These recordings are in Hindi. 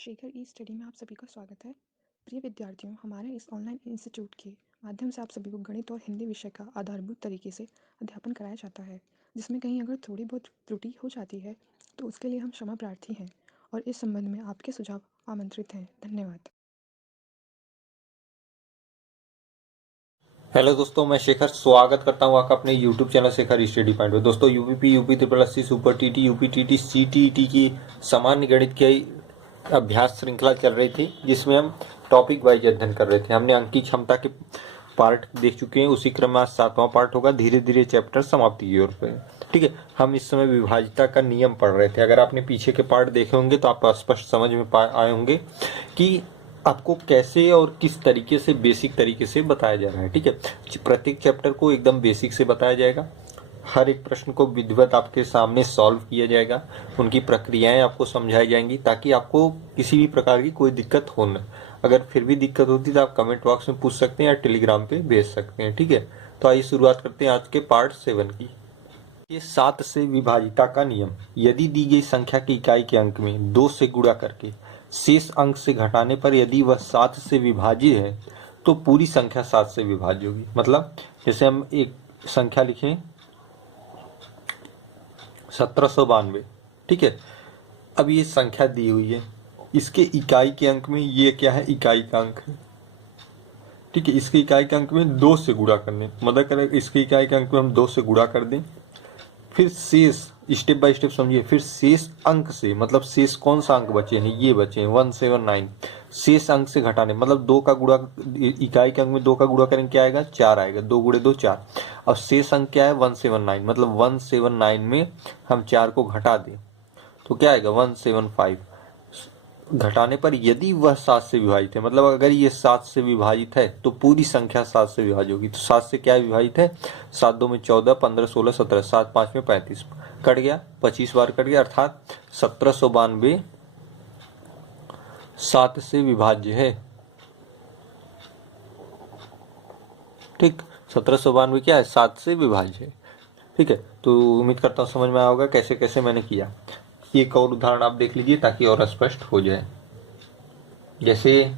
शेखर ई स्टडी में आप सभी का स्वागत है। प्रिय विद्यार्थियों, हमारे इस ऑनलाइन इंस्टीट्यूट के माध्यम से आप सभी को गणित और हिंदी विषय का आधारभूत तरीके से अध्यापन कराया जाता है, जिसमें कहीं अगर थोड़ी बहुत त्रुटि हो जाती है तो उसके लिए हम क्षमा प्रार्थी हैं और इस संबंध में आपके सुझाव आमंत्रित हैं। धन्यवाद। हेलो दोस्तों, मैं शेखर स्वागत करता हूं आपका अपने YouTube channel Shekhar study point में। दोस्तों, UP UP triple SC super TT UP TT CTET की सामान्य गणित की अभ्यास श्रृंखला चल रही थी, जिसमें हम टॉपिक वाइज अध्ययन कर रहे थे। हमने अंक की क्षमता के पार्ट देख चुके हैं। उसी क्रम में आज 7वां पार्ट होगा। धीरे धीरे चैप्टर समाप्ति की ओर पे। ठीक है, हम इस समय विभाज्यता का नियम पढ़ रहे थे। अगर आपने पीछे के पार्ट देखे होंगे तो आप स्पष्ट समझ में आए होंगे कि आपको कैसे और किस तरीके से बेसिक तरीके से बताया जा रहा है। ठीक है, प्रत्येक चैप्टर को एकदम बेसिक से बताया जाएगा। हर एक प्रश्न को विधिवत आपके सामने सॉल्व किया जाएगा। उनकी प्रक्रियाएं आपको समझाई जाएंगी ताकि आपको किसी भी प्रकार की कोई दिक्कत हो न। अगर फिर भी दिक्कत होती तो आप कमेंट बॉक्स में पूछ सकते हैं या टेलीग्राम पे भेज सकते हैं। ठीक है, तो आइए शुरुआत करते हैं आज के पार्ट 7 की। ये 7 से विभाजिता का नियम। यदि दी गई संख्या की इकाई के अंक में 2 से गुणा करके शेष अंक से घटाने पर यदि वह 7 से विभाज्य है तो पूरी संख्या 7 से विभाज्य होगी। मतलब जैसे हम एक संख्या लिखें 1792। ठीक है, अब ये संख्या दी हुई है, इसके इकाई के अंक में ये क्या है, इकाई का अंक है। ठीक है, इसके इकाई के अंक में 2 से गुणा करने, मतलब करें इसके इकाई के अंक में हम 2 से गुणा कर दें, फिर शेष स्टेप बाय स्टेप समझिए। फिर शेष अंक से, मतलब शेष कौन सा अंक बचे हैं, ये बचे हैं 179। शेष अंक से घटाने, मतलब 2 का गुणा, इकाई के अंक में 2 का गुणा करेंगे क्या आएगा, 4 आएगा। 2 गुणे 2 4। और शेष अंक क्या है 179, मतलब 179 में हम 4 को घटा दें तो क्या आएगा 175। घटाने पर यदि वह 7 से विभाजित है, मतलब अगर ये 7 से विभाजित है तो पूरी संख्या 7 से विभाजित होगी। तो 7 से क्या विभाजित है, 7 2 में 14, 15 16 17, 7 5 में 35, कट गया 25 बार कट गया, अर्थात 1792 7 से विभाज्य है। ठीक, 1792 क्या है, 7 से विभाज्य है। ठीक है, तो उम्मीद करता हूँ समझ में आया होगा कैसे कैसे मैंने किया। एक और उदाहरण आप देख लीजिए ताकि और स्पष्ट हो जाए। जैसे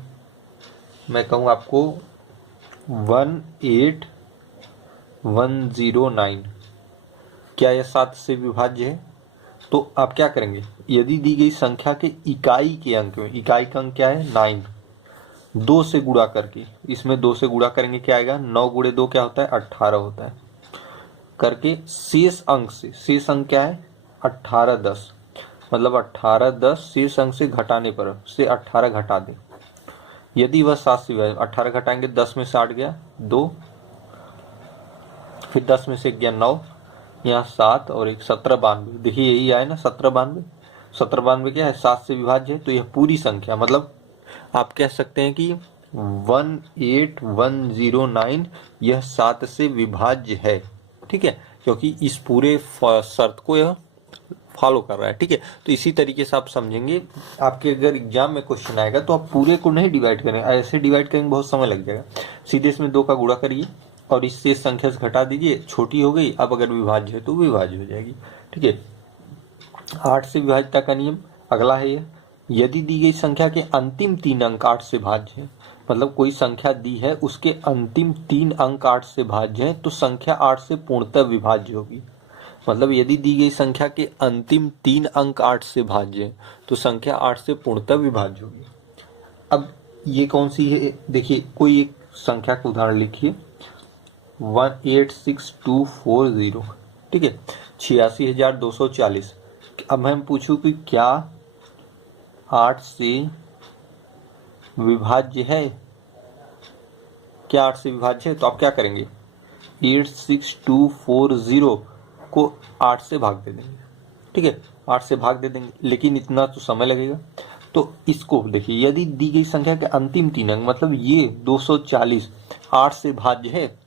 मैं कहूँ आपको 18109, क्या यह 7 से विभाज्य है? तो आप क्या करेंगे, यदि दी गई संख्या के इकाई के अंक में, इकाई का अंक क्या है 9, 2 से गुणा करके, इसमें 2 से गुणा करेंगे क्या आएगा, 9 गुणे 2 क्या होता है 18 होता है, करके शेष अंक से, शेष अंक क्या है 18 10, मतलब 18 10 शेष अंक से घटाने पर से 18 घटा दें। यदि वह 7 से विभाजित, 18 घटाएंगे 10 में से 8 गया 2, फिर 10 में से गया 9, यहाँ 7 और 1 1792। देखिए यही आए ना 1792। 1792 क्या है 7 से विभाज्य है, तो यह पूरी संख्या, मतलब आप कह सकते हैं कि 18109 यह 7 से विभाज्य है। ठीक है, क्योंकि इस पूरे शर्त को यह फॉलो कर रहा है। ठीक है, तो इसी तरीके से आप समझेंगे। आपके अगर एग्जाम में क्वेश्चन आएगा तो आप पूरे को नहीं डिवाइड करेंगे, ऐसे डिवाइड करेंगे बहुत समय लग जाएगा। सीधे इसमें 2 का गुणा करिए और इस शेष संख्या से घटा दीजिए, छोटी हो गई। अब अगर विभाज्य है तो विभाज्य हो जाएगी। ठीक है, 8 से विभाज्यता का नियम अगला है यह। यदि दी गई संख्या के अंतिम 3 अंक 8 से भाज्य है, मतलब कोई संख्या दी है उसके अंतिम 3 अंक 8 से भाज्य है तो संख्या 8 से पूर्णतः विभाज्य होगी। मतलब यदि दी गई संख्या के अंतिम 3 अंक 8 से भाज्य है तो संख्या 8 से पूर्णतः विभाज्य होगी। अब ये कौन सी है, देखिए कोई एक संख्या का उदाहरण लिखिए 186,240। ठीक है, 86,240। अब मैं पूछूं कि क्या 8 से विभाज्य है, क्या 8 से विभाज्य है? तो आप क्या करेंगे, 86240 को 8 से भाग दे देंगे। ठीक है, 8 से भाग दे देंगे, लेकिन इतना तो समय लगेगा। तो इसको देखिए, यदि दी गई संख्या के अंतिम 3 अंक, मतलब ये 240 8 से भाज्य है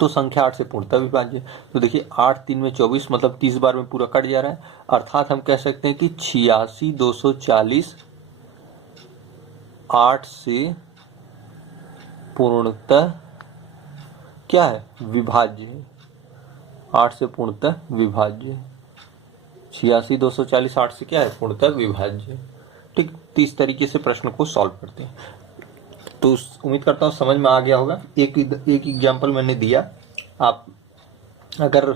तो संख्या 8 से पूर्णतः विभाज्य। तो देखिए 8 3 में 24, मतलब 30 बार में पूरा कट जा रहा है। अर्थात हम कह सकते हैं कि 86,240 8 से पूर्णतः क्या है, विभाज्य है। 8 से पूर्णतः विभाज्य है। 86,240 8 से क्या है, पूर्णतः विभाज्य है। ठीक, तो इस तरीके से प्रश्न को सॉल्व करते हैं। तो उम्मीद करता हूँ समझ में आ गया होगा। एक एग्जाम्पल मैंने दिया, आप अगर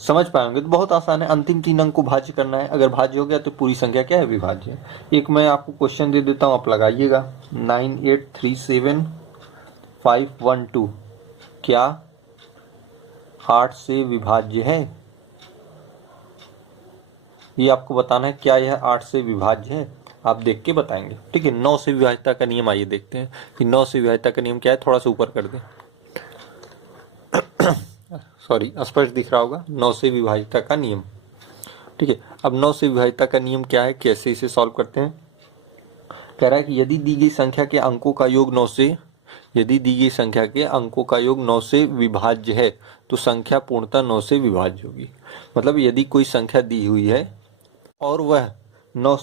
समझ पाएंगे तो बहुत आसान है। अंतिम 3 अंक को भाज्य करना है, अगर भाज्य हो गया तो पूरी संख्या क्या है, विभाज्य है। एक मैं आपको क्वेश्चन दे देता हूँ, आप लगाइएगा। 9837512 क्या 8 से विभाज्य है? ये आपको बताना है, क्या यह 8 से विभाज्य है? आप देख के बताएंगे, ठीक है। 9 से विभाज्यता का नियम आइए देखते हैं कि 9 से विभाज्यता का नियम क्या है। थोड़ा सा ऊपर कर दें, सॉरी, स्पष्ट दिख रहा होगा। 9 से विभाज्यता का नियम, ठीक है। अब 9 से विभाज्यता का नियम क्या है, कैसे इसे सॉल्व करते हैं। कह रहा है कि यदि दी गई संख्या के अंकों का योग 9 से यदि दी गई संख्या के अंकों का योग 9 से विभाज्य है तो संख्या पूर्णतः 9 से विभाज्य होगी। मतलब यदि कोई संख्या दी हुई है और वह 9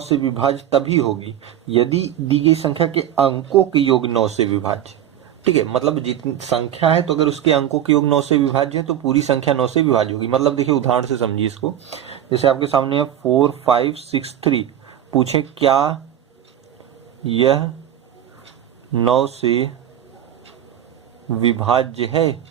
से विभाज्य तभी होगी यदि दी गई संख्या के अंकों के योग 9 से विभाज्य, ठीक है। मतलब जितनी संख्या है तो अगर उसके अंकों के योग 9 से विभाज्य है तो पूरी संख्या 9 से विभाज्य होगी। मतलब देखिए, उदाहरण से समझिए इसको। जैसे आपके सामने है 4563, पूछे क्या यह 9 से विभाज्य है?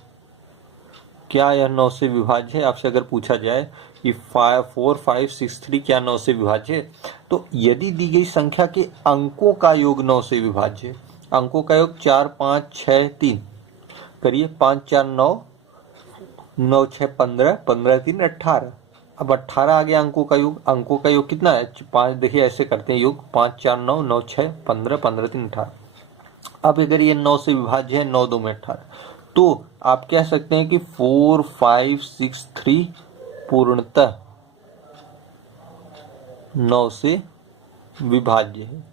क्या यह 9 से विभाज्य है? आपसे अगर पूछा जाए कि 4563 क्या 9 से विभाज्य है, तो यदि दी गई संख्या के अंकों का योग 9 से विभाज्य है, अंकों का योग 4 5 6 3, करिए 5 4 9, 9 6 15, 15 3 18। अब 18 आ गया अंकों का योग। अंकों का योग कितना है, 5। देखिए ऐसे करते हैं योग, 5 4 9, 9 6 15, 15 3 18। अब अगर ये 9 से विभाज्य है, 9 2 में 18, तो आप कह सकते हैं कि 4563 पूर्णतः 9 से विभाज्य है।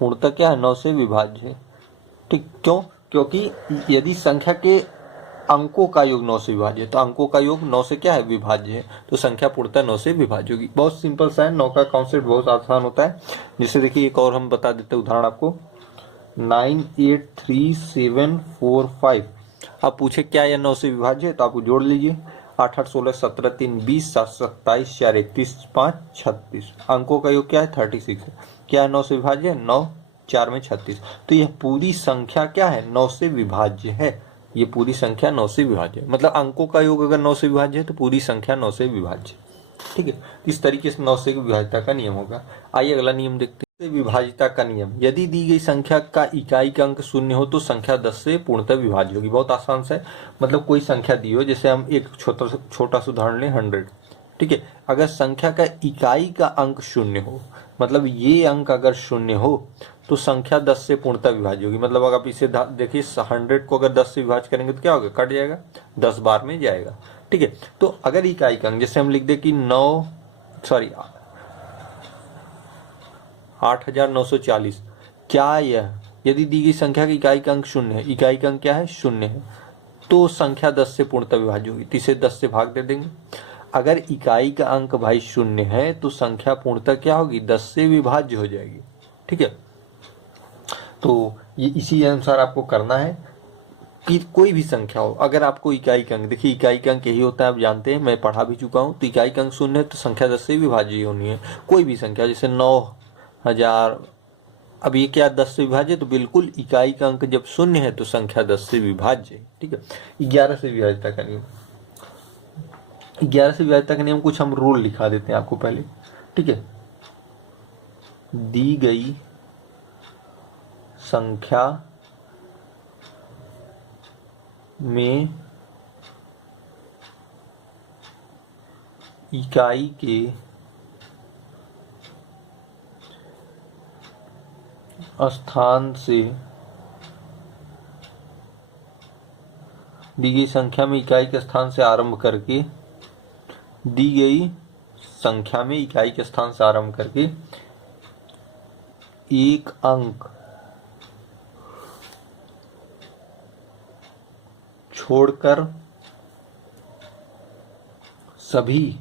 पूर्णतः क्या है, 9 से विभाज्य है, ठीक। क्यों? क्योंकि यदि संख्या के अंकों का योग 9 से विभाज्य है तो अंकों का योग 9 से क्या है, विभाज्य है, तो संख्या पूर्णतः 9 से विभाज्य होगी। बहुत सिंपल सा है, 9 का कॉन्सेप्ट बहुत आसान होता है। जिससे देखिए एक और हम बता देते हैं उदाहरण आपको, 98375। आप पूछे क्या यह 9 से विभाज्य है, तो आप जोड़ लीजिए 8 8 16 17 3 20 7 27 4 31 5 36। अंकों का योग क्या है, 36 है। क्या 9 से विभाज्य है, 9 4 में 36। तो यह पूरी संख्या क्या है, 9 से विभाज्य है। ये पूरी संख्या 9 से विभाज्य है। मतलब अंकों का योग अगर 9 से विभाज्य है तो पूरी संख्या 9 से विभाज्य, ठीक है। इस तरीके से 9 से विभाज्यता का नियम होगा। आइए अगला नियम देखते हैं, विभाज्यता का नियम। यदि दी गई संख्या का इकाई का अंक 0 हो तो संख्या 10 से पूर्णतः विभाज्य होगी। बहुत आसान सा है। मतलब कोई संख्या दी हो, जैसे हम एक छोटा सा उदाहरण लें, 100, ठीक है। अगर संख्या का इकाई का अंक 0 हो, मतलब ये अंक अगर 0 हो तो संख्या 10 से पूर्णतः विभाज्य होगी। मतलब अगर आप इसे देखिए, 100 को अगर 10 से विभाज्य करेंगे तो क्या होगा, कट जाएगा, 10 बार में जाएगा, ठीक है। तो अगर इकाई का अंक, जैसे हम लिख दे कि 8940, क्या यह, यदि दी गई संख्या की इकाई का अंक 0 है, इकाई का अंक क्या है, 0 है, तो संख्या 10 से पूर्णतः विभाज्य होगी। तो इसे 10 से भाग दे देंगे। अगर इकाई का अंक भाई 0 है तो संख्या पूर्णतः क्या होगी, 10 से विभाज्य हो जाएगी, ठीक है। तो ये इसी अनुसार आपको करना है कि कोई भी संख्या हो, अगर आपको इकाई का अंक, देखिए इकाई का अंक यही होता है, आप जानते हैं, मैं पढ़ा भी चुका हूँ। तो इकाई का अंक 0 है तो संख्या 10 से विभाज्य होनी है। कोई भी संख्या, जैसे 9000, अब ये क्या 10 से विभाज्य, तो बिल्कुल इकाई का अंक जब 0 है तो संख्या 10 से विभाज्य है, ठीक है। 11 से विभाज्यता का नियम, 11 से विभाज्यता का नियम कुछ हम रूल लिखा देते हैं आपको पहले, ठीक है। दी गई संख्या में इकाई के स्थान से, दी गई संख्या में इकाई के स्थान से आरंभ करके, दी गई संख्या में इकाई के स्थान से आरंभ करके एक अंक छोड़कर सभी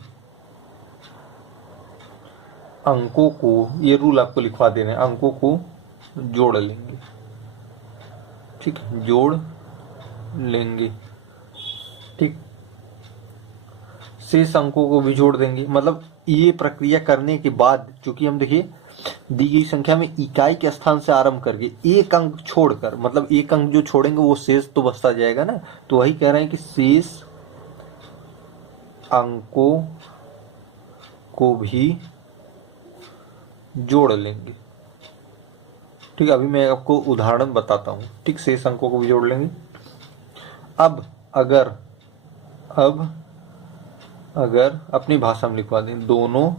अंकों को, ये रूल आपको लिखवा देने, अंकों को जोड़ लेंगे, ठीक, जोड़ लेंगे, ठीक। शेष अंकों को भी जोड़ देंगे। मतलब ये प्रक्रिया करने के बाद, चूंकि हम देखिए दी गई संख्या में इकाई के स्थान से आरंभ करके एक अंक छोड़कर, मतलब एक अंक जो छोड़ेंगे वो शेष तो बचता जाएगा ना, तो वही कह रहे हैं कि शेष अंकों को भी जोड़ लेंगे। ठीक है, अभी मैं आपको उदाहरण बताता हूं। ठीक, शेष अंकों को भी जोड़ लेंगे। अब अगर अपनी भाषा में लिखवा दें, दोनों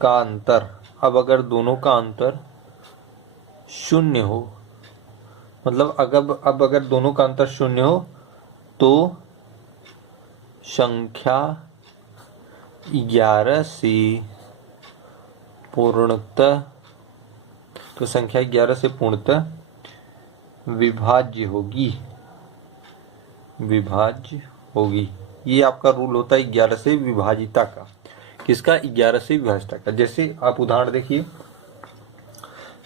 का अंतर, अब अगर दोनों का अंतर शून्य हो, मतलब अगर दोनों का अंतर शून्य हो तो संख्या 11 से पूर्णतः विभाज्य होगी। ये आपका रूल होता है 11 से विभाजिता का। किसका? 11 से विभाजिता का। जैसे आप उदाहरण देखिए,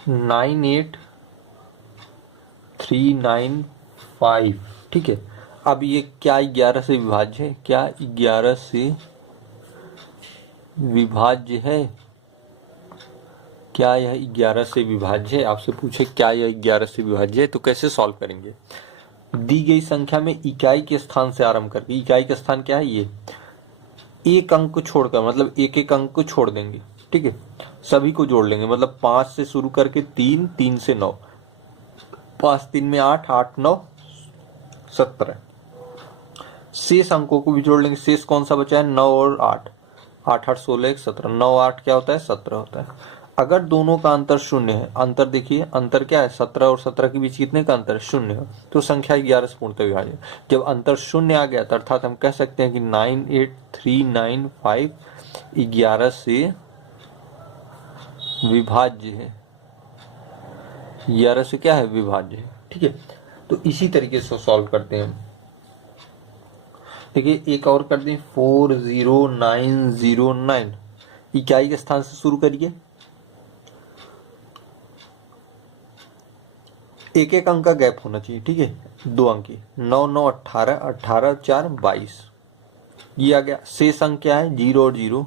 98395। ठीक है, अब ये क्या 11 से विभाज्य है? क्या 11 से विभाज्य है? क्या यह 11 से विभाज्य है? आपसे पूछे क्या यह 11 से विभाज्य है, तो कैसे सॉल्व करेंगे? दी गई संख्या में इकाई के स्थान से आरंभ करके, इकाई का स्थान क्या है? ये एक अंक को छोड़कर, मतलब एक एक अंक को छोड़ देंगे। ठीक है, सभी को जोड़ लेंगे, मतलब 5 से शुरू करके 3, 3 से 9, 5 3 में 8, 8 9 17। शेष अंकों को भी जोड़ लेंगे। शेष कौन सा बचा है? 9 और 8, 8 8 16 1 17, 9 8 क्या होता है? 17 होता है। अगर दोनों का अंतर शून्य है, अंतर देखिए, अंतर क्या है? 17 और 17 के बीच कितने का अंतर है? शून्य है, तो संख्या 11 से पूर्णतः विभाज्य। जब अंतर शून्य आ गया, अर्थात हम कह सकते हैं कि 98395 11 से विभाज्य है। 11 से क्या है? विभाज्य है। ठीक है, तो इसी तरीके से सॉल्व करते हैं। देखिए, एक और कर दें, 40909। इकाई के स्थान से शुरू करिए, एक एक अंक का गैप होना चाहिए। ठीक है, 2 अंक की, 9 9 18, 18 4 22। ये आ गया। शेष अंक क्या है? 0 और 0,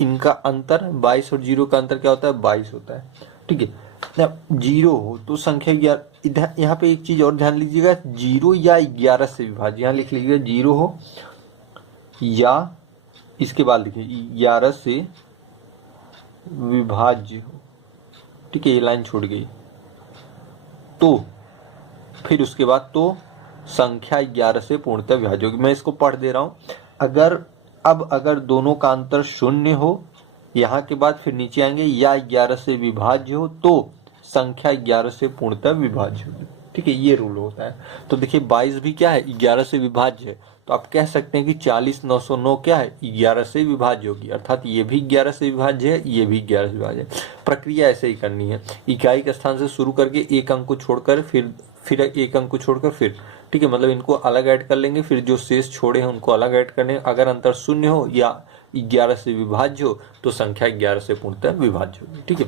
इनका अंतर 22 और 0 का अंतर क्या होता है? 22 होता है। ठीक है, जब 0 हो तो संख्या 11, इधर यहाँ पे एक चीज और ध्यान लीजिएगा, 0 या 11 से विभाज्य, यहाँ लिख लीजिएगा 0 हो या इसके बाद लिखिए 11 से विभाज्य हो। ठीक है, ये लाइन छूट गई, तो फिर उसके बाद तो संख्या 11 से पूर्णतः विभाज्य होगी। मैं इसको पढ़ दे रहा हूं। अगर दोनों का अंतर शून्य हो, यहाँ के बाद फिर नीचे आएंगे, या 11 से विभाज्य हो तो संख्या 11 से पूर्णतः विभाज्य होगी। ठीक है, ये रूल होता है। तो देखिए 22 भी क्या है? 11 से विभाज्य है, तो आप कह सकते हैं कि 40909 क्या है? 11 से विभाज्य होगी, अर्थात ये भी 11 से विभाज्य है, ये भी 11 से विभाज्य है। प्रक्रिया ऐसे ही करनी है, इकाई के स्थान से शुरू करके एक अंक को छोड़कर फिर एक अंक को छोड़कर फिर। ठीक है, मतलब इनको अलग ऐड कर लेंगे, फिर जो शेष छोड़े हैं उनको अलग ऐड करने। अगर अंतर शून्य हो या 11 से विभाज्य हो तो संख्या 11 से पूर्णतः विभाज्य होगी। ठीक है,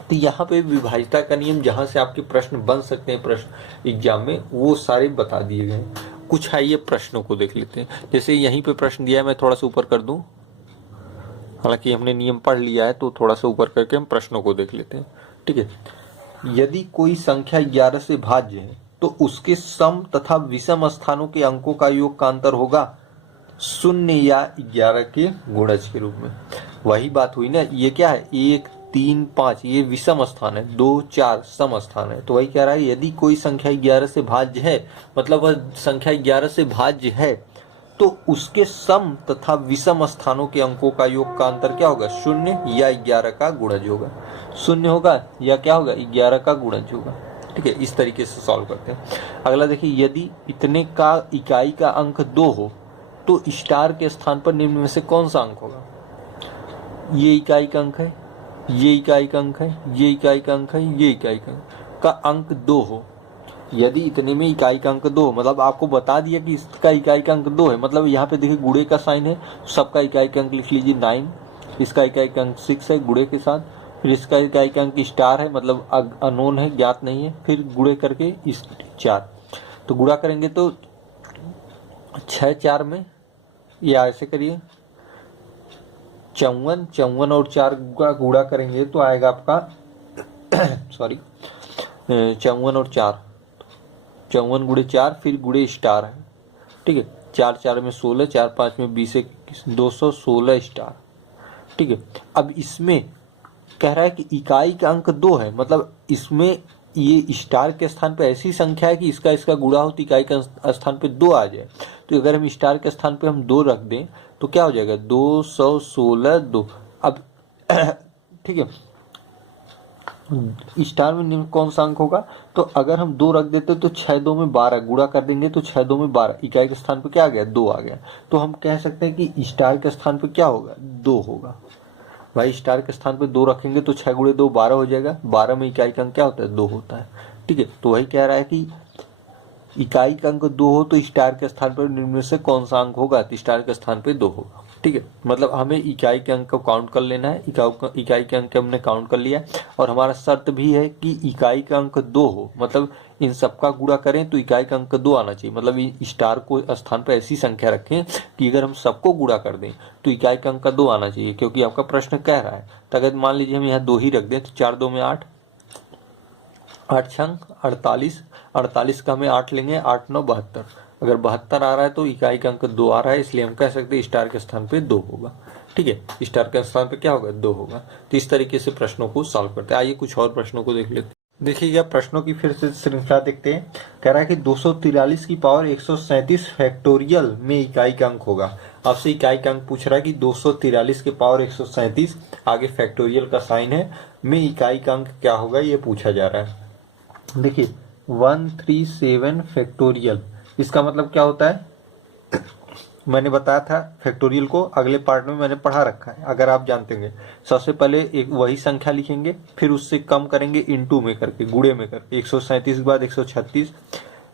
तो यहाँ पे विभाज्यता का नियम जहां से आपके प्रश्न बन सकते हैं प्रश्न एग्जाम में, वो सारे बता दिए गए। कुछ आइए प्रश्नों को देख लेते हैं। जैसे यहीं पे प्रश्न दिया है, मैं थोड़ा सा ऊपर कर दूं, हालांकि हमने नियम पढ़ लिया है, तो थोड़ा सा ऊपर करके हम प्रश्नों को देख लेते हैं। ठीक है, यदि कोई संख्या 11 से भाज्य है तो उसके सम तथा विषम स्थानों के अंकों का योग का अंतर होगा 0 या 11 के गुणज के रूप में। वही बात हुई ना, ये क्या है? 1 3 5 ये विषम स्थान है, 2 4 सम स्थान है। तो वही कह रहा है, यदि कोई संख्या 11 से भाज्य है, मतलब वह संख्या 11 से भाज्य है, तो उसके सम तथा विषम स्थानों के अंकों का योग का अंतर क्या होगा? 0 या 11 का गुणज होगा। 0 होगा या क्या होगा? 11 का गुणज होगा। ठीक है, इस तरीके से सॉल्व करते हैं। अगला देखिए, यदि इतने का इकाई का अंक 2 हो तो स्टार के स्थान पर निम्न में से कौन सा अंक होगा? ये इकाई का अंक है, ये इकाई का अंक है, ये इकाई का अंक है, ये इकाई का अंक 2 हो। यदि इतने में इकाई का अंक 2, मतलब आपको बता दिया कि इसका इकाई का अंक 2 है, मतलब यहाँ पे देखिए गुणे का साइन है, सबका इकाई का अंक लिख लीजिए 9, इसका इकाई का अंक 6 है गुणे के साथ, फिर इसका इकाई का अंक स्टार है, मतलब अननोन है, ज्ञात नहीं है, फिर गुणे करके इस 4, तो गुणा करेंगे तो 6 4 में, या ऐसे करिए 54, 54 और 4 का गुणा करेंगे तो आएगा आपका सॉरी 54 और 4, 54 गुणे 4 फिर गुणे स्टार है, ठीक है। 4 4 में 16, 4 5 में 20, 216 स्टार, ठीक है। अब इसमें कह रहा है कि इकाई का अंक 2 है, मतलब इसमें ये स्टार के स्थान पे ऐसी संख्या है कि इसका इसका गुणा हो तो इकाई के स्थान पे 2 आ जाए। तो अगर हम स्टार के स्थान पे हम 2 रख दें तो क्या हो जाएगा 216 2। अब ठीक है, स्टार में कौन सा अंक होगा, तो अगर हम 2 रख देते तो 6 2 में 12 गुणा कर देंगे तो 6 2 में 12, इकाई के स्थान पे क्या आ गया 2 आ गया। तो हम कह सकते हैं कि स्टार के स्थान पे क्या होगा 2 होगा। भाई स्टार के स्थान पे 2 रखेंगे तो 6 गुणे 2 12 हो जाएगा, 12 में इकाई का अंक क्या होता है 2 होता है, ठीक है। तो वही कह रहा है कि इकाई का अंक 2 हो तो स्टार के स्थान पर निम्न में से कौन सा अंक होगा, तो स्टार के स्थान पे 2 होगा, ठीक है। मतलब हमें इकाई के अंक को काउंट कर लेना है, इकाई के अंक हमने काउंट कर लिया और हमारा शर्त भी है कि इकाई का अंक 2 हो, मतलब इन सबका गुणा करें तो इकाई का अंक 2 आना चाहिए। मतलब स्टार को स्थान पर ऐसी संख्या रखें कि अगर हम सबको गुणा कर दें तो इकाई का अंक 2 आना चाहिए, क्योंकि आपका प्रश्न कह रहा है। तो अगर मान लीजिए हम यहाँ 2 ही रख दें तो 4 2 में 8, 8 छंग 48, 48 का हमें 8 लेंगे, 8 9 72। अगर 72 आ रहा है तो इकाई का अंक 2 आ रहा है, इसलिए हम कह सकते हैं स्टार के स्थान पे 2 होगा, ठीक है। स्टार के स्थान पे क्या होगा 2 होगा। तो इस तरीके से प्रश्नों को सॉल्व करते हैं। आइए कुछ और प्रश्नों को देख लेते हैं। देखिएगा प्रश्नों की फिर से श्रृंखला देखते हैं। कह रहा है कि 243 की पावर 137 फैक्टोरियल में इकाई का अंक होगा। आपसे इकाई का अंक पूछ रहा है कि 243 के पावर 137 आगे फैक्टोरियल का साइन है में इकाई का अंक क्या होगा, ये पूछा जा रहा है। देखिए 137 फैक्टोरियल, इसका मतलब क्या होता है मैंने बताया था, फैक्टोरियल को अगले पार्ट में मैंने पढ़ा रखा है, अगर आप जानते होंगे। सबसे पहले एक वही संख्या लिखेंगे, फिर उससे कम करेंगे इनटू में करके, गुणे में करके, 137 के बाद 136,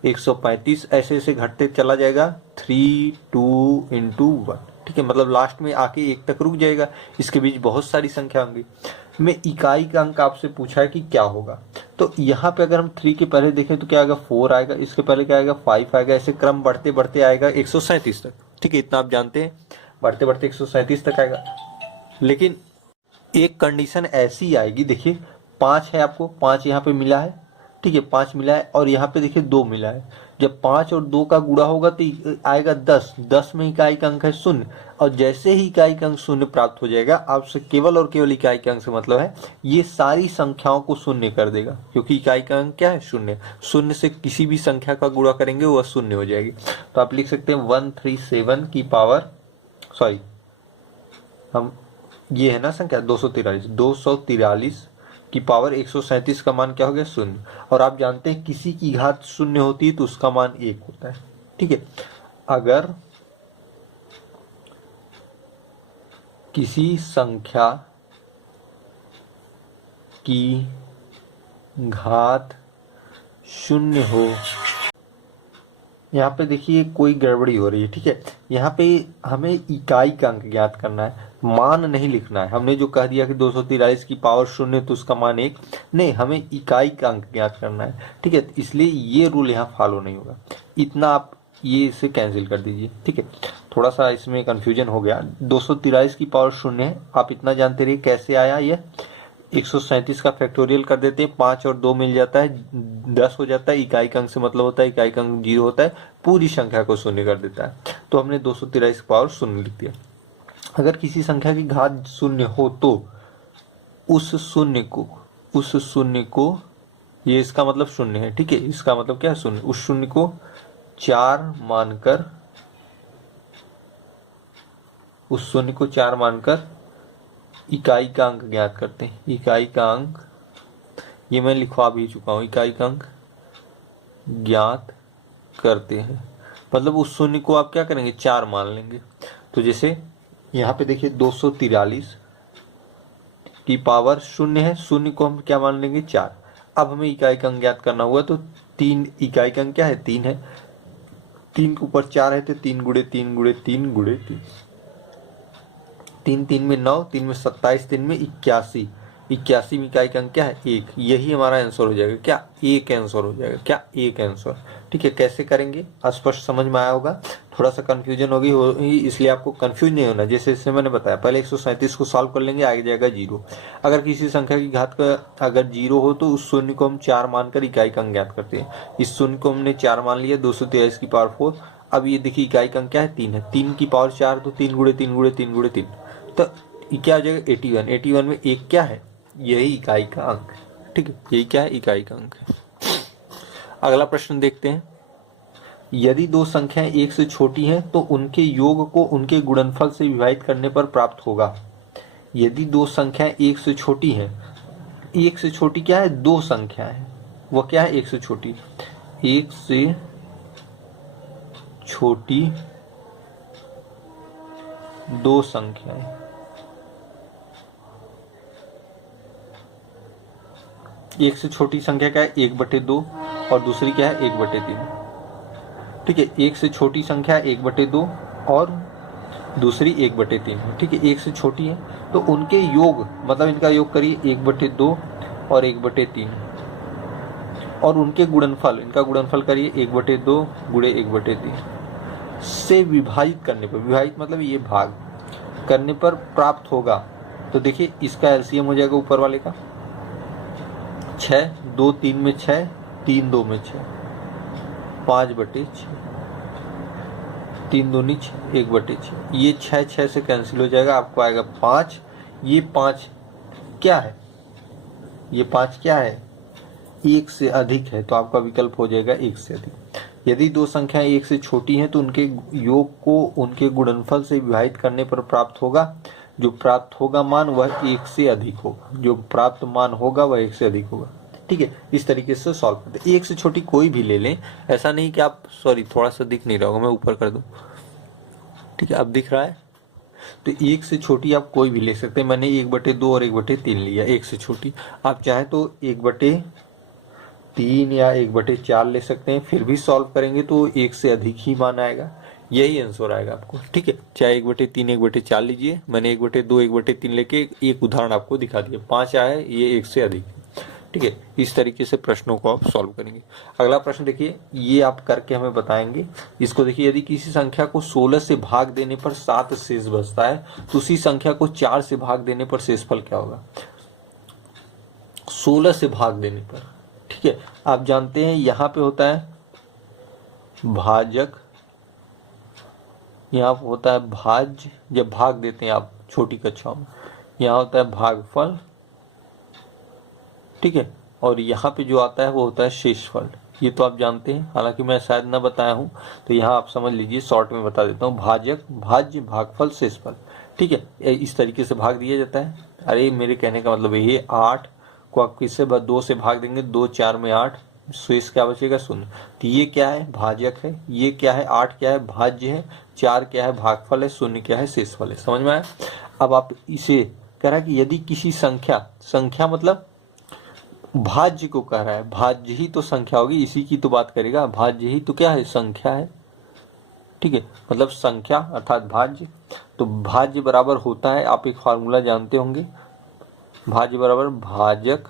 135 ऐसे ऐसे घटते चला जाएगा, 3 2 इंटू 1, ठीक है। मतलब लास्ट में आके 1 तक रुक जाएगा। इसके बीच बहुत सारी संख्या होंगी। में इकाई का अंक आपसे पूछा है कि क्या होगा, तो यहाँ पे अगर हम 3 के पहले देखें तो क्या आएगा 4 आएगा, इसके पहले क्या आएगा 5 आएगा, ऐसे क्रम बढ़ते बढ़ते आएगा 137 तक, ठीक है। इतना आप जानते हैं, बढ़ते बढ़ते 137 तक आएगा। लेकिन एक कंडीशन ऐसी आएगी, देखिए 5 है, आपको 5 यहाँ पे मिला है, ठीक है, 5 मिला है और यहाँ पे देखिए 2 मिला है। जब 5 और 2 का गुणा होगा तो आएगा 10, 10 में इकाई का अंक है 0, और जैसे ही इकाई का अंक 0 प्राप्त हो जाएगा, आपसे केवल और केवल इकाई का अंक से मतलब है ये सारी संख्याओं को 0 कर देगा, क्योंकि इकाई का अंक क्या है 0। 0 से किसी भी संख्या का गुणा करेंगे वह 0 हो जाएगी। तो आप लिख सकते हैं 137 की पावर, सॉरी हम ये है ना संख्या 243 की पावर 137 का मान क्या हो गया 0। और आप जानते हैं किसी की घात 0 होती है तो उसका मान 1 होता है, ठीक है। अगर किसी संख्या की घात 0 हो, यहाँ पे देखिए कोई गड़बड़ी हो रही है, ठीक है। यहाँ पे हमें इकाई का अंक ज्ञात करना है, मान नहीं लिखना है। हमने जो कह दिया कि 243 की पावर 0 तो उसका मान 1, नहीं, हमें इकाई का अंक ज्ञात करना है, ठीक है। इसलिए ये रूल यहाँ फॉलो नहीं होगा। इतना आप ये इसे कैंसिल कर दीजिए, ठीक है। थोड़ा सा इसमें कंफ्यूजन हो गया। 243 की पावर 0 है, आप इतना जानते रहिए कैसे आया ये। 137 का फैक्टोरियल कर देते हैं, 5 और 2 मिल जाता है, 10 हो जाता है। इकाई का अंक से मतलब होता है इकाई का अंक 0 होता है, पूरी संख्या को 0 कर देता है। तो हमने 243 की पावर 0 लिख दिया। अगर किसी संख्या की घात 0 हो तो उस शून्य को ये इसका मतलब 0 है, ठीक है, इसका मतलब क्या है 0, उस 0 को 4 मानकर, उस 0 को 4 मानकर इकाई का अंक ज्ञात करते हैं। इकाई का अंक ये मैं लिखवा भी चुका हूं, इकाई का अंक ज्ञात करते हैं। मतलब उस 0 को आप क्या करेंगे 4 मान लेंगे। तो जैसे यहाँ पे देखिए 243 की पावर 0 है, 0 को हम क्या मान लेंगे 4। अब हमें इकाई का अंक ज्ञात करना हुआ तो 3, इकाई का अंक क्या है 3 है, 3 के ऊपर 4 है तो 3 गुणे 3 गुणे 3 गुणे 3, 3 3 में 9, 3 में 27, 3 में 81, 81वीं इकाई का अंक क्या है 1। यही हमारा आंसर हो जाएगा, क्या 1 आंसर हो जाएगा, क्या 1 आंसर। ठीक है, कैसे करेंगे स्पष्ट समझ में आया होगा। थोड़ा सा कंफ्यूजन होगी, इसलिए आपको कंफ्यूज नहीं होना। जैसे मैंने बताया, पहले 137 को सॉल्व कर लेंगे, आगे जाएगा 0। अगर किसी संख्या की घात का अगर 0 हो तो उस शून्य को हम 4 मानकर इकाई का अंक ज्ञात करते हैं। इस शून्य को हमने 4 मान लिया, 223 की पावर 4। अब ये देखिए इकाई का अंक क्या है 3 है, 3 की पावर 4 तो 3 गुणे 3 गुणे 3 गुणे 3, तो क्या हो जाएगा 81। 81 में 1 क्या है, यही इकाई का अंक। ठीक है, यही क्या है इकाई का अंक है। अगला प्रश्न देखते हैं। यदि दो संख्याएं 1 से छोटी हैं तो उनके योग को उनके गुणनफल से विभाजित करने पर प्राप्त होगा। यदि दो संख्याएं 1 से छोटी हैं, 1 से छोटी क्या है, दो संख्या है, वो क्या है 1 से छोटी, 1 से छोटी दो संख्याएं, एक से छोटी संख्या क्या है 1/2 और दूसरी क्या है 1/3। ठीक है, एक से छोटी संख्या 1/2 और दूसरी 1/3 है। ठीक है, एक से छोटी है तो उनके योग मतलब इनका योग करिए 1/2 और 1/3 और उनके गुणनफल, इनका गुणनफल करिए 1/2 गुणे 1/3 से विभाजित करने पर, विभाजित मतलब ये भाग करने पर प्राप्त होगा। तो देखिए इसका एलसीएम हो जाएगा ऊपर वाले का 6, 2 3 में 6, 3 2 में 6, 5/6, 3 दूनी 6, 1/6। ये 6 से कैंसिल हो जाएगा, आपको आएगा 5। ये 5 क्या है, ये 5 क्या है 1 से अधिक है, तो आपका विकल्प हो जाएगा 1 से अधिक। यदि दो संख्याएं 1 से छोटी हैं तो उनके योग को उनके गुणनफल से विभाजित करने पर प्राप्त होगा। जो प्राप्त होगा मान वह 1 से अधिक होगा, जो प्राप्त मान होगा वह 1 से अधिक होगा। ठीक है, इस तरीके से सॉल्व करते हैं। 1 से छोटी कोई भी ले लें, ऐसा नहीं कि आप, सॉरी थोड़ा सा दिख नहीं रहा होगा, मैं ऊपर कर दूं। ठीक है, अब दिख रहा है। तो 1 से छोटी आप कोई भी ले सकते हैं। मैंने 1/2 और 1/3 लिया 1 से छोटी। आप चाहे तो 1/3 या 1/4 ले सकते हैं, फिर भी सॉल्व करेंगे तो 1 से अधिक ही मान आएगा, यही आंसर आएगा आपको। ठीक है, चाहे 1/3 1/4 लीजिए, मैंने 1/2 1/3 लेके एक उदाहरण आपको दिखा दिया, 5 आया है, ये 1 से अधिक। ठीक है, इस तरीके से प्रश्नों को आप सॉल्व करेंगे। अगला प्रश्न देखिए, ये आप करके हमें बताएंगे। इसको देखिए, यदि किसी संख्या को 16 से भाग देने पर 7 शेष बचता है तो उसी संख्या को 4 से भाग देने पर शेषफल क्या होगा। 16 से भाग देने पर, ठीक है, आप जानते हैं यहाँ पे होता है भाजक, यहाँ पे होता है भाज्य, जब भाग देते हैं आप छोटी कक्षाओं में, यहाँ होता है भागफल। ठीक है, और यहाँ पे जो आता है वो होता है शेषफल। ये तो आप जानते हैं, हालांकि मैं शायद ना बताया हूँ, तो यहाँ आप समझ लीजिए, शॉर्ट में बता देता हूँ, भाजक, भाज्य, भागफल, शेषफल। ठीक है, इस तरीके से भाग दिया जाता है। अरे मेरे कहने का मतलब ये 8 को आप किससे 2 से भाग देंगे, 2 4 में 8, शेष क्या बचेगा 0। तो ये क्या है भाजक है, ये क्या है 8 क्या है भाज्य है, 4 क्या है भागफल है, 0 क्या है शेषफल है। समझ में आया। अब आप इसे कह रहा है कि यदि किसी संख्या मतलब भाज्य को कह रहा है, भाज्य ही तो संख्या होगी, इसी की तो बात करेगा, भाज्य ही तो क्या है संख्या है। ठीक है, मतलब संख्या अर्थात भाज्य। तो भाज्य बराबर होता है, आप एक फार्मूला जानते होंगे, भाज्य बराबर भाजक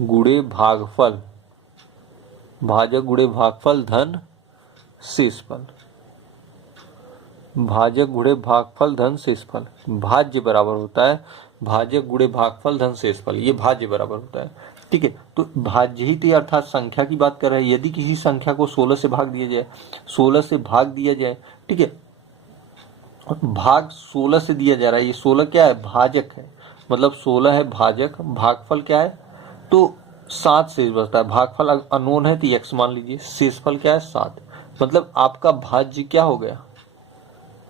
गुणे भागफल, भाजक गुणे भागफल धन शेषफल, भाजक गुणे भागफल धन शेषफल। भाज्य बराबर होता है भाजक गुणे भागफल धन शेषफल, ये भाज्य बराबर होता है। ठीक है, तो भाज्य ही तो अर्थात संख्या की बात कर रहे हैं। यदि किसी संख्या को 16 से भाग दिया जाए, 16 से भाग दिया जाए, ठीक है, भाग 16 से दिया जा रहा है, ये 16 क्या है भाजक है, मतलब 16 है भाजक, भागफल क्या है तो 7 शेष बचता है, भागफल अननोन है तो x मान लीजिए, शेषफल क्या है 7, मतलब आपका भाज्य क्या हो गया,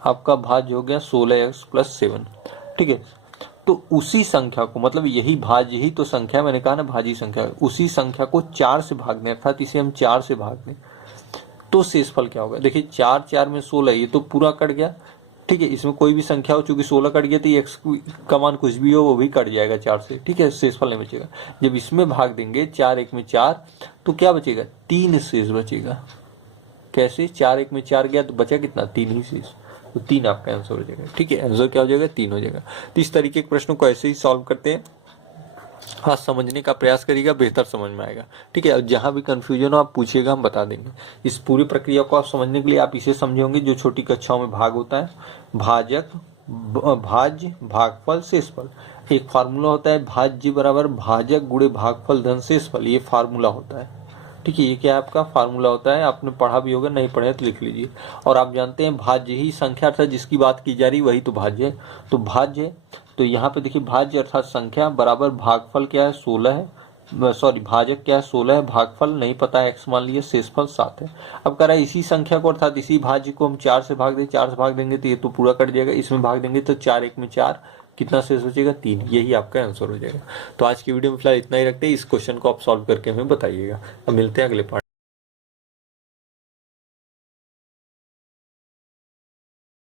आपका भाज्य हो गया 16x + 7। ठीक है, तो उसी संख्या को, मतलब यही भाज्य ही तो संख्या, मैंने कहा ना भाज्य संख्या, उसी संख्या को 4 से भाग दें, अर्थात इसे हम 4 से भाग दें तो शेषफल क्या होगा। देखिए 4 4 में 16, ये तो पूरा कट गया। ठीक है, इसमें कोई भी संख्या हो, चूंकि 16 कट गया तो x का मान कुछ भी हो वो भी कट जाएगा 4 से। ठीक है, शेषफल नहीं बचेगा। जब इसमें भाग देंगे 4 1 में 4 तो क्या बचेगा 3 शेष बचेगा। कैसे, 4 1 में 4 गया तो बचा कितना 3 ही शेष। तो 3 आपका आंसर हो जाएगा। ठीक है, आंसर क्या हो जाएगा? 3 हो जाएगा। तो इस तरीके के प्रश्नों को ऐसे ही सॉल्व करते हैं। हाँ, समझने का प्रयास करिएगा, बेहतर समझ में आएगा। ठीक है, और जहाँ भी कंफ्यूजन हो आप पूछिएगा, हम बता देंगे। इस पूरी प्रक्रिया को आप समझने के लिए आप इसे समझे होंगे जो छोटी कक्षाओं में भाग होता है, भाजक, भाज्य, भागफल, शेषफल। एक फार्मूला होता है भाज्य बराबर भाजक गुणे भागफल धन शेषफल, ये फार्मूला होता है। ठीक है, ये क्या आपका फार्मूला होता है, आपने पढ़ा भी होगा, नहीं पढ़े तो लिख लीजिए। और आप जानते हैं भाज्य ही संख्या अर्थात जिसकी बात की जा रही वही तो भाज्य है। तो भाज्य, तो यहाँ पे देखिए भाज्य अर्थात संख्या बराबर भागफल क्या है? 16 है, सॉरी भाजक क्या है? 16 है, भागफल नहीं पता है, x मान लिया, शेषफल 7 है। अब कह रहा है इसी संख्या को अर्थात इसी भाज्य को हम 4 से भाग दें, 4 से भाग देंगे तो ये तो पूरा कट जाएगा, इसमें भाग देंगे तो 4 1 में 4, कितना शेष बचेगा? 3। यही आपका आंसर हो जाएगा। तो आज की वीडियो में फिलहाल इतना ही रखते हैं। इस क्वेश्चन को आप सॉल्व करके हमें बताइएगा। अब मिलते हैं अगले पार्ट।